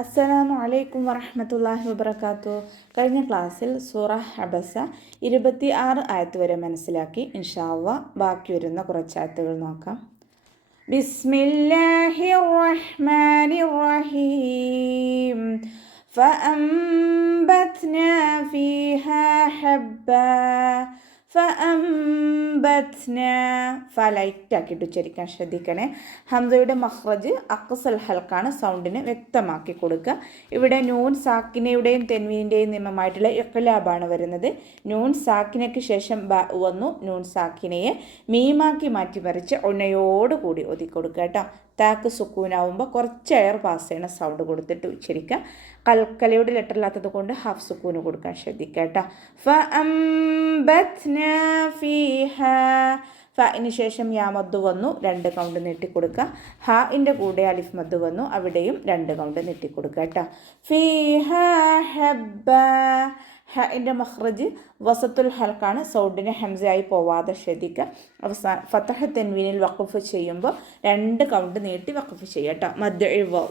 അസ്സലാമു അലൈക്കും വറഹ്മത്തുള്ളാഹി വബറകാതുഹു. കഴിഞ്ഞ ക്ലാസ്സിൽ സൂറ അബസ 26 ആയത്ത് വരെ മനസ്സിലാക്കി. ഇൻഷാ അല്ലാഹ് ബാക്കി വരുന്ന കുറച്ച് ആയത്തുകൾ നോക്കാം. ബിസ്മില്ലാഹിർ റഹ്മാനിർ റഹീം. ഫഅംബത്നാ ഫീഹാ ഹബ്ബാ ഫഅംബത്ന. ലൈറ്റാക്കിയിട്ട് ഉച്ചരിക്കാൻ ശ്രദ്ധിക്കണേ. ഹംസയുടെ മഖ്റജ് അക്സൽ ഹൽക്കാണ്. സൗണ്ടിന് വ്യക്തമാക്കി കൊടുക്കുക. ഇവിടെ നൂൻ സാക്കിനയുടെയും തെൻവീനിൻ്റെയും നിയമമായിട്ടുള്ള ഇഖ്ലാബാണ് വരുന്നത്. നൂൻ സാക്കിനയ്ക്ക് ശേഷം ബ വന്നു. നൂൻ സാക്കിനയെ മീമാക്കി മാറ്റിമറിച്ച് ഒന്നയോടുകൂടി ഒതുക്കിക്കൊടുക്കുക കേട്ടോ. താക്ക് സുക്കൂനാവുമ്പോൾ കുറച്ച് എയർ പാസ് ചെയ്യണ സൗണ്ട് കൊടുത്തിട്ട് ഉച്ചരിക്കുക. കൽക്കലയുടെ ലെറ്റർ ഇല്ലാത്തത് കൊണ്ട് ഹാഫ് സുക്കൂന് കൊടുക്കാൻ ശ്രദ്ധിക്കുക കേട്ടോ. ഫഅംബത്നാ ഫീഹാ. ഫഇന് ശേഷം യാ മദ്ദ് വന്നു, 2 കൗണ്ട് നീട്ടിക്കൊടുക്കുക. ഹാഇൻ്റെ കൂടെ അലിഫ് മദ്ദ് വന്നു, അവിടെയും 2 കൗണ്ട് നീട്ടിക്കൊടുക്കുക കേട്ടോ. ഫീഹാ ഹബ്ബ. ഹഇൻ്റെ മഖ്റജ് വസത്തുൽ ഹൽക്കാണ്. സൗണ്ടിന് ഹംസയായി പോവാതെ ശ്രദ്ധിക്കുക. ഫതഹ തെൻവീനിൽ വഖഫ് ചെയ്യുമ്പോൾ 2 കൗണ്ട് നീട്ടി വഖഫ് ചെയ്യുക കേട്ടോ. മദ്ദ് വൗ.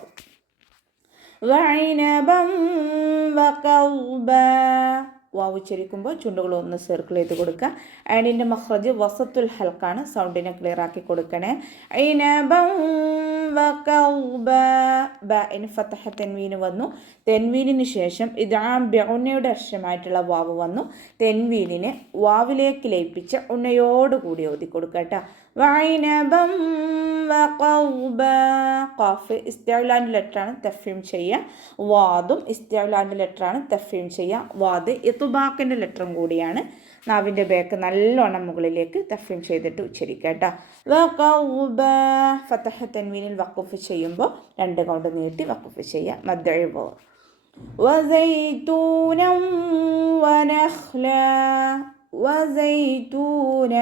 വഇനബൻ വഖൽബ. വാവ് ഉച്ചരിക്കുമ്പോൾ ചുണ്ടുകൾ ഒന്ന് സർക്കിൾ ചെയ്ത് കൊടുക്കുക. ഐനിൻ്റെ മഖ്റജ് വസത്തുൽ ഹൽക്കാണ്. സൗണ്ടിനെ ക്ലിയർ ആക്കി കൊടുക്കണേ. ഐനബൻ വഖൽബ. ബഇന് ഫതഹ തെൻവീന് വന്നു. തെൻവീനിന് ശേഷം ഇദ്ആം ബിഉന്നയുടെ അക്ഷരമായിട്ടുള്ള വാവ് വന്നു. തെൻവീനിനെ വാവിലേക്ക് ലയിപ്പിച്ച് ഉന്നയോടുകൂടി ഓതി കൊടുക്കുക കേട്ടോ. വഇനബൻ വഖൽബ. ഖാഫ് ഇസ്തിഅലാൻ്റെ ലെറ്ററാണ്, തഫ്ഹീം ചെയ്യുക. വാദും ഇസ്തിഅലാൻ്റെ ലെറ്ററാണ്, തഫ്ഹീം ചെയ്യുക. വാദ് ഇത്ബാഖിൻ്റെ ലെറ്ററും കൂടിയാണ്. നാവിൻ്റെ ബേക്ക് നല്ലോണം മുകളിലേക്ക് തഫ്ഹീം ചെയ്തിട്ട് ഉച്ചരിക്കുക കേട്ടോ. വഖൽബ. ഫതഹ തെൻവീനിൽ വഖഫ് ചെയ്യുമ്പോൾ 2 കൗണ്ട് നീട്ടി വഖഫ് ചെയ്യുക. മദ്ദ് വ. വസൈതൂനൻ വനഖ്ല. വസൈതൂന.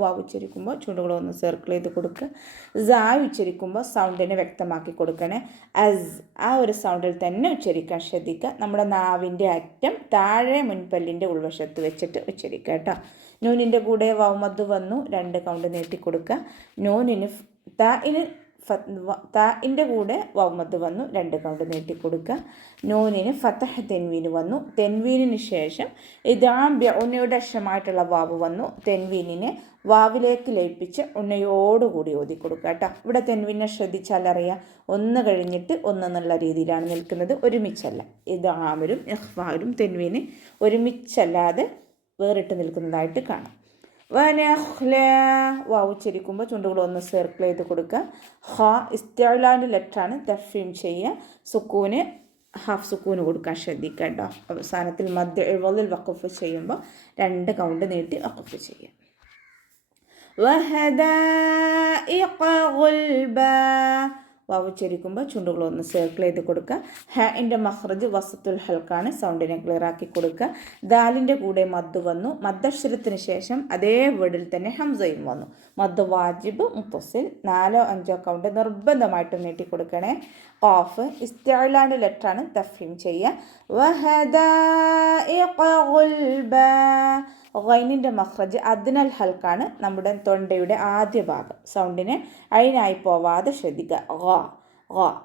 വാവ് ഉച്ചരിക്കുമ്പോൾ ചുണ്ടുകൾ ഒന്ന് സർക്കിൾ ചെയ്ത് കൊടുക്കുക. സായ് ഉച്ചരിക്കുമ്പോൾ സൗണ്ടിനെ വ്യക്തമാക്കി കൊടുക്കണേ. അസ് ആ ഒരു സൗണ്ടിൽ തന്നെ ഉച്ചരിക്കാൻ ശ്രദ്ധിക്കുക. നമ്മുടെ നാവിൻ്റെ അറ്റം താഴെ മുൻപല്ലിൻ്റെ ഉൾവശത്ത് വെച്ചിട്ട് ഉച്ചരിക്കുക കേട്ടോ. നൂനിൻ്റെ കൂടെ വൗമദ് വന്നു, 2 കൗണ്ട് നീട്ടിക്കൊടുക്കുക. നൂനിന് താഇൻ്റെ കൂടെ വൗമദ് വന്നു, 2 കൗണ്ട് നീട്ടിക്കൊടുക്കുക. നൂനിന് ഫതഹ തെൻവീന് വന്നു. തെൻവീനിന് ശേഷം ഇദ്ആം ബിഉന്നയുടെ അക്ഷരമായിട്ടുള്ള വാവ് വന്നു. തെൻവീനിനെ വാവിലേക്ക് ലയിപ്പിച്ച് ഉന്നയോടുകൂടി ഓതി കൊടുക്കുക കേട്ടോ. ഇവിടെ തെൻവീനെ ശ്രദ്ധിച്ചാൽ അറിയാം, 1 കഴിഞ്ഞിട്ട് 1 എന്നുള്ള രീതിയിലാണ് നിൽക്കുന്നത്, ഒരുമിച്ചല്ല. ഇദ്ആമിലും ഇഖ്ഫായിലും തെൻവീന് ഒരുമിച്ചല്ലാതെ വേറിട്ട് നിൽക്കുന്നതായിട്ട് കാണാം. വനഖ്ല. വാവ് ഉച്ചരിക്കുമ്പോൾ ചുണ്ടുകൾ ഒന്ന് സർക്കിൾ ചെയ്ത് കൊടുക്കുക. ഹ ഇസ്തിഅലാൻ്റെ ലെറ്ററാണ്, തഫ്ഹീം ചെയ്യുക. സുക്കൂന് ഹാഫ് സുക്കൂന് കൊടുക്കാൻ ശ്രദ്ധിക്കുക കേട്ടോ. അവസാനത്തിൽ മദ്ദ് ഇവളിൽ വഖഫ് ചെയ്യുമ്പോൾ 2 കൗണ്ട് നീട്ടി വഖഫ് ചെയ്യുക. വഹദാഇഖ ഗുൽബ. വാവ് ഉച്ചരിക്കുമ്പോൾ ചുണ്ടുകൾ ഒന്ന് സർക്കിൾ ചെയ്ത് കൊടുക്കുക. ഹാഇൻ്റെ മഖ്റജ് വസത്തുൽ ഹൽക്കാണ്. സൗണ്ടിനെ ക്ലിയർ ആക്കി കൊടുക്കുക. ദാലിൻ്റെ കൂടെ മദ്ദ് വന്നു. മദ്ദക്ഷരത്തിന് ശേഷം അതേ വേർഡിൽ തന്നെ ഹംസയും വന്നു. മദ്ദ് വാജിബ് മുത്തസിൽ 4-5 കൗണ്ട് നിർബന്ധമായിട്ടും നീട്ടിക്കൊടുക്കണേ. ഖാഫ് ഇസ്തിഅലാൻ്റെ ലെറ്ററാണ്, തഫ്ഹീം ചെയ്യുക. വഹദാഇഖ ഗുൽബ. ഗൈനിൻ്റെ മഖ്റജ് അദ്നൽ ഹൽക്കാണ്. നമ്മുടെ തൊണ്ടയുടെ ആദ്യ ഭാഗം. സൗണ്ടിനെ അയിനായി പോവാതെ ശ്രദ്ധിക്കുക.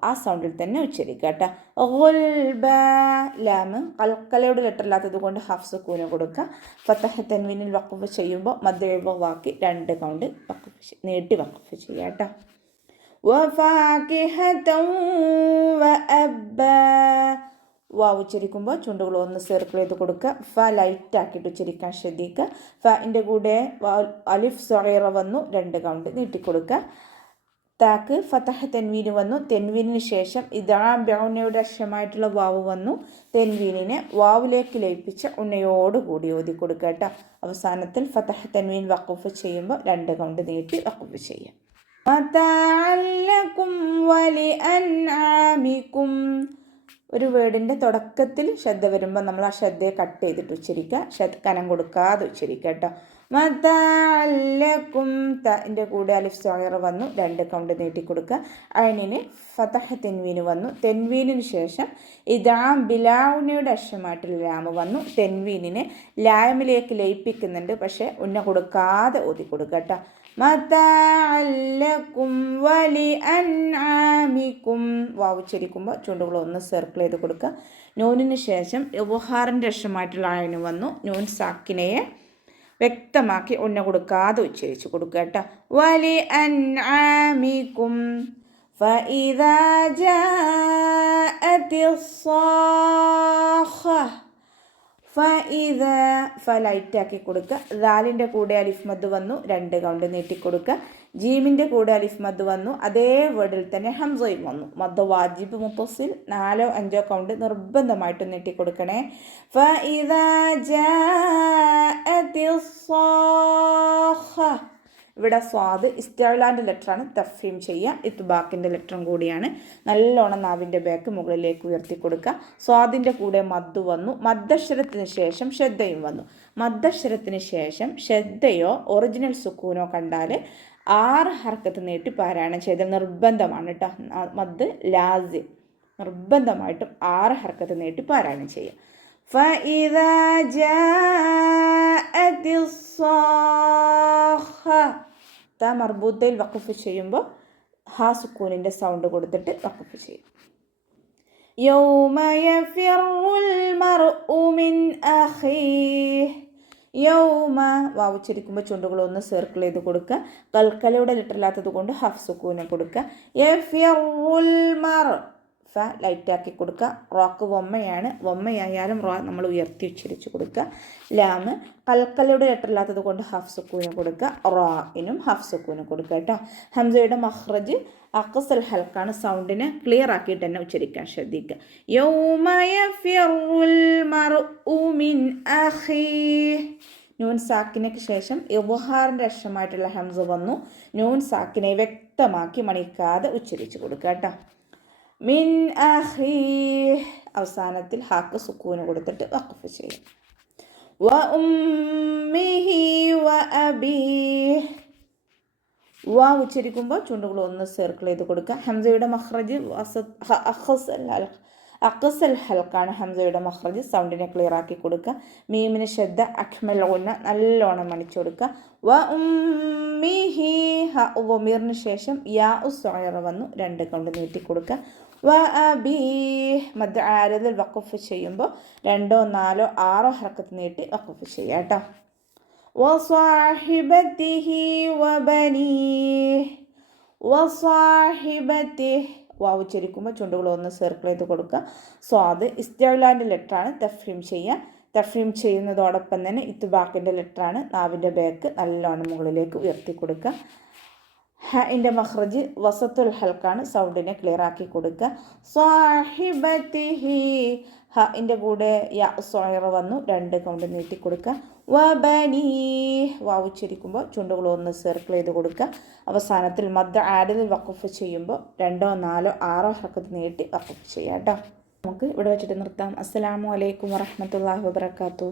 ആ സൗണ്ടിൽ തന്നെ ഉച്ചരിക്കുക കേട്ടോ. ഗുൽബ. ലാമ് കൽക്കലയുടെ ലെറ്റർ ഇല്ലാത്തത് കൊണ്ട് ഹാഫ് സുക്കൂന് കൊടുക്കുക. ഫതഹ തെൻവീനിൽ വഖഫ് ചെയ്യുമ്പോൾ മദ്ദ് വാക്കി 2 കൗണ്ട് നീട്ടി വഖഫ് ചെയ്യുക കേട്ടോ. വഫാകിഹതൻ വഅബ്ബ. വാവ് ഉച്ചരിക്കുമ്പോൾ ചുണ്ടുകൾ ഒന്ന് സർക്കിൾ ചെയ്ത് കൊടുക്കുക. ഫ ലൈറ്റ് ആക്കിയിട്ട് ഉച്ചരിക്കാൻ ശ്രദ്ധിക്കുക. ഫഇൻ്റെ കൂടെ അലിഫ് സഗീറ വന്നു, 2 കൗണ്ട് നീട്ടിക്കൊടുക്കുക. താക്ക് ഫതഹ തെൻവീന് വന്നു. തെൻവീനിന് ശേഷം ഇദ്ആം ബിഉന്നയുടെ അക്ഷരമായിട്ടുള്ള വാവ് വന്നു. തെൻവീനിനെ വാവിലേക്ക് ലയിപ്പിച്ച് ഉന്നയോടുകൂടി ഓതി കൊടുക്കുക കേട്ടോ. അവസാനത്തിൽ ഫതഹ തെൻവീൻ വഖഫ് ചെയ്യുമ്പോൾ 2 കൗണ്ട് നീട്ടി വഖഫ് ചെയ്യാം. മതാഅൻ ലക്കും വലിഅൻആമിക്കും. ഒരു വേർഡിൻ്റെ തുടക്കത്തിൽ ശ്രദ്ധ വരുമ്പോൾ നമ്മൾ ആ ശ്രദ്ധയെ കട്ട് ചെയ്തിട്ട് ഉച്ചരിക്കുക. കനം കൊടുക്കാതെ ഉച്ചരിക്കുക കേട്ടോ. മതാഅൻ ലക്കും. തൻ്റെ കൂടെ അലിഫ് സഗീറ വന്നു, 2 കൗണ്ട് നീട്ടിക്കൊടുക്കുക. ഐനിന് ഫതഹ തെൻവീന് വന്നു. തെൻവീനിന് ശേഷം ഇദ്ആം ബിലാഉന്നയുടെ അക്ഷരമായിട്ടുള്ള ലാമ് വന്നു. തെൻവീനിനെ ലാമിലേക്ക് ലയിപ്പിക്കുന്നുണ്ട്, പക്ഷേ ഉന്ന കൊടുക്കാതെ ഓതി കൊടുക്കുക കേട്ടോ. മതാഅല്ലക്കും വലി അൻആമിക്കും. വാവ് ഉച്ചരിക്കുമ്പോൾ ചുണ്ടുകൾ ഒന്ന് സർക്കിൾ ചെയ്ത് കൊടുക്കുക. നൂനിന് ശേഷം ഇദ്ഹാറിൻ്റെ അക്ഷരമായിട്ടുള്ള അയിന് വന്നു. നൂൻ സാക്കിനയെ വ്യക്തമാക്കി ഉന്ന കൊടുക്കാതെ ഉച്ചരിച്ച് കൊടുക്കുക കേട്ടോ. വലി അൻആമിക്കും. ഫഇദാ ജാഅത്തിസ്സാഖ. ഫഇദ ലൈറ്റാക്കി കൊടുക്കുക. ദാലിൻ്റെ കൂടെ അലിഫ് മദ് വന്നു, 2 കൗണ്ട് നീട്ടിക്കൊടുക്കുക. ജീമിൻ്റെ കൂടെ അലിഫ് മദ് വന്നു, അതേ വേർഡിൽ തന്നെ ഹംസയും വന്നു. മദ് വാജിബ് മുത്തസിൽ 4 5 കൗണ്ട് നിർബന്ധമായിട്ട് നീട്ടിക്കൊടുക്കണേ. ഫഇദ ജാഅത്തിസ്സാഖ. ഇവിടെ സ്വാദ് ഇസ്തിഅലാൻ്റെ ലെറ്ററാണ്, തഫ്ഹീം ചെയ്യുക. ഇത്ബാക്കിൻ്റെ ലെറ്ററും കൂടിയാണ്. നല്ലോണം നാവിൻ്റെ ബാക്ക് മുകളിലേക്ക് ഉയർത്തി കൊടുക്കുക. സ്വാദിൻ്റെ കൂടെ മദ് വന്നു, മദ്ദക്ഷരത്തിന് ശേഷം ഷദ്ദയും വന്നു. മദ്ദക്ഷരത്തിന് ശേഷം ഷദ്ദയോ ഒറിജിനൽ സുക്കൂനോ കണ്ടാൽ 6 ഹർക്കത്ത് നീട്ടി പാരായണം ചെയ്താൽ നിർബന്ധമാണ് കേട്ടോ. മദ് ലാസിം, നിർബന്ധമായിട്ടും 6 ഹർക്കത്ത് നീട്ടി പാരായണം ചെയ്യുക. ഫഇദാ ജാഅത്തിസ്സാഖ. ത മർബൂത്തയിൽ വഖഫ് ചെയ്യുമ്പോൾ ഹാ സുക്കൂനിൻ്റെ സൗണ്ട് കൊടുത്തിട്ട് വഖഫ് ചെയ്യും. യൗമ യഫിറുൽ മർഉ മിൻ അഖീഹി. യൗമ വാവ് ഉച്ചരിക്കുമ്പോൾ ചുണ്ടുകൾ ഒന്ന് സർക്കിൾ ചെയ്ത് കൊടുക്കുക. കൽക്കലയുടെ ലിറ്ററില്ലാത്തത് കൊണ്ട് ഹഫ് സുക്കൂനെ കൊടുക്കുക. യഫിറുൽ മർഉ. ഫ ലൈറ്റാക്കി കൊടുക്കുക. റോക്ക് വൊമ്മയാണ്, വൊമ്മയായാലും റോ നമ്മൾ ഉയർത്തി ഉച്ചരിച്ച് കൊടുക്കുക. ലാമ് കൽക്കലയുടെ ലെറ്ററില്ലാത്തത് കൊണ്ട് ഹഫ് സുക്കൂന് കൊടുക്കുക. റോയിനും ഹഫ് സുക്കൂന് കൊടുക്കുക കേട്ടോ. ഹംസയുടെ മഖ്റജ് അഖ്സൽ ഹൽക്കാണ്, സൗണ്ടിനെ ക്ലിയർ ആക്കിയിട്ട് തന്നെ ഉച്ചരിക്കാൻ ശ്രദ്ധിക്കുക. യൗമ യഫിറുൽ മർഉ മിൻ അഖീഹി. നൂൻ സാക്കിനയ്ക്ക് ശേഷം ഇദ്ഹാറിൻ്റെ അക്ഷരമായിട്ടുള്ള ഹംസ വന്നു. നൂൻ സാക്കിനെ വ്യക്തമാക്കി മണിക്കാതെ ഉച്ചരിച്ച് കൊടുക്കുക കേട്ടോ. മിൻ അഖീഹി. അവസാനത്തിൽ ഹാക്ക് സുക്കൂന് കൊടുത്തിട്ട് വഖഫ് ചെയ്യും. വ ഉമ്മിഹി വ അബീഹി. വാ ഉച്ചരിക്കുമ്പോൾ ചുണ്ടുകൾ ഒന്ന് സർക്കിൾ ചെയ്ത് കൊടുക്കുക. ഹംസയുടെ മഖ്റജ് അഖ്സൽ ഹൽക്കാണ്. ഹംസയുടെ മഖ്റജ് സൗണ്ടിനെ ക്ലിയർ ആക്കി കൊടുക്കുക. മീമിന് ശബ്ദ അഖ്മൽ ഉന്ന നല്ലോണം മണിച്ചു കൊടുക്കുക. വ ഉമ്മിഹി. വമീറിന് ശേഷം യാ ഉസ്സഗീറ വന്നു, 2 കൗണ്ട് നീട്ടി കൊടുക്കുക. വ അബീഹി. മദ് ആരിദിൽ വഖഫ് ചെയ്യുമ്പോൾ 2 4 6 ഹർക്കത്ത് നീട്ടി വഖഫ് ചെയ്യുക കേട്ടോ. വസാഹിബതിഹി വബനീഹി. വസാഹിബതിഹി. വാവ് ഉച്ചരിക്കുമ്പോൾ ചുണ്ടുകൾ ഒന്ന് സർക്കിൾ ചെയ്ത് കൊടുക്കുക. സ്വാദ് ഇസ്തിഅലാൻ്റെ ലെറ്ററാണ്, തഫ്ഹീം ചെയ്യുക. തഫ്ഹീം ചെയ്യുന്നതോടൊപ്പം തന്നെ ഇത്ബാക്കിൻ്റെ ലെറ്ററാണ്. നാവിൻ്റെ ബാക്ക് നല്ലോണം മുകളിലേക്ക് ഉയർത്തി കൊടുക്കുക. ഹഇൻ്റെ മഖ്റജ് വസത്തുൽ ഹൽക്കാണ്, സൗണ്ടിനെ ക്ലിയർ ആക്കി കൊടുക്കുക. സാഹിബതിഹി. ഹഇൻ്റെ കൂടെ യാ ഉസ്സഗീറ വന്നു, 2 കൗണ്ട് നീട്ടി കൊടുക്കുക. വബനീഹി. വാവ് ഉച്ചരിക്കുമ്പോൾ ചുണ്ടുകൾ ഒന്ന് സർക്കിൾ ചെയ്ത് കൊടുക്കുക. അവസാനത്തിൽ മദ് ആദിൽ വഖഫ് ചെയ്യുമ്പോൾ 2 4 6 ഹർക്കത്ത് നീട്ടി വഖഫ് ചെയ്യാം കേട്ടോ. നമുക്ക് ഇവിടെ വെച്ചിട്ട് നിർത്താം. അസ്സലാമു അലൈക്കും വറഹ്മത്തുള്ളാഹി വബറകാതുഹു.